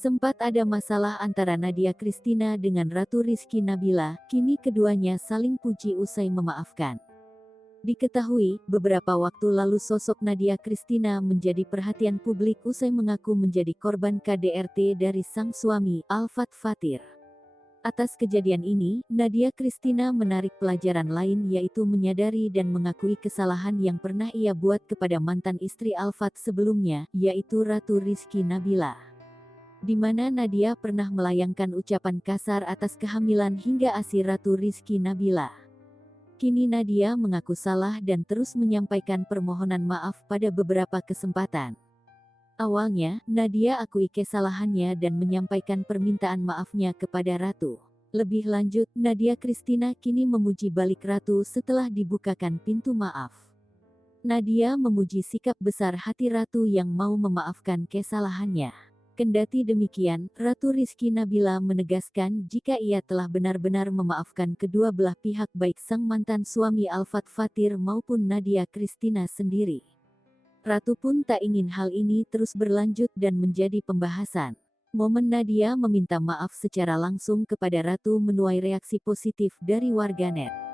Sempat ada masalah antara Nadia Christina dengan Ratu Rizky Nabila, kini keduanya saling puji usai memaafkan. Diketahui, beberapa waktu lalu sosok Nadia Christina menjadi perhatian publik usai mengaku menjadi korban KDRT dari sang suami, Alfat Fathir. Atas kejadian ini, Nadia Christina menarik pelajaran lain yaitu menyadari dan mengakui kesalahan yang pernah ia buat kepada mantan istri Alfat sebelumnya, yaitu Ratu Rizky Nabila. Di mana Nadia pernah melayangkan ucapan kasar atas kehamilan hingga ASI Ratu Rizky Nabila. Kini Nadia mengaku salah dan terus menyampaikan permohonan maaf pada beberapa kesempatan. Awalnya, Nadia akui kesalahannya dan menyampaikan permintaan maafnya kepada Ratu. Lebih lanjut, Nadia Christina kini memuji balik Ratu setelah dibukakan pintu maaf. Nadia memuji sikap besar hati Ratu yang mau memaafkan kesalahannya. Kendati demikian, Ratu Rizky Nabila menegaskan jika ia telah benar-benar memaafkan kedua belah pihak baik sang mantan suami Alfat Fathir maupun Nadia Christina sendiri. Ratu pun tak ingin hal ini terus berlanjut dan menjadi pembahasan. Momen Nadia meminta maaf secara langsung kepada Ratu menuai reaksi positif dari warganet.